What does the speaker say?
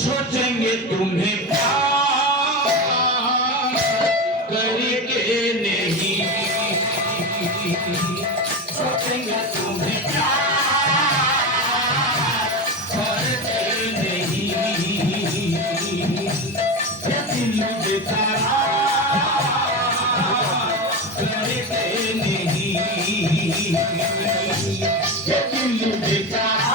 सोचेंगे तुम्हें प्यार करके नहीं, सोचेंगे तुम्हें प्यार करके नहीं, ये दिल बेकरार करके नहीं, ये दिल बेकरार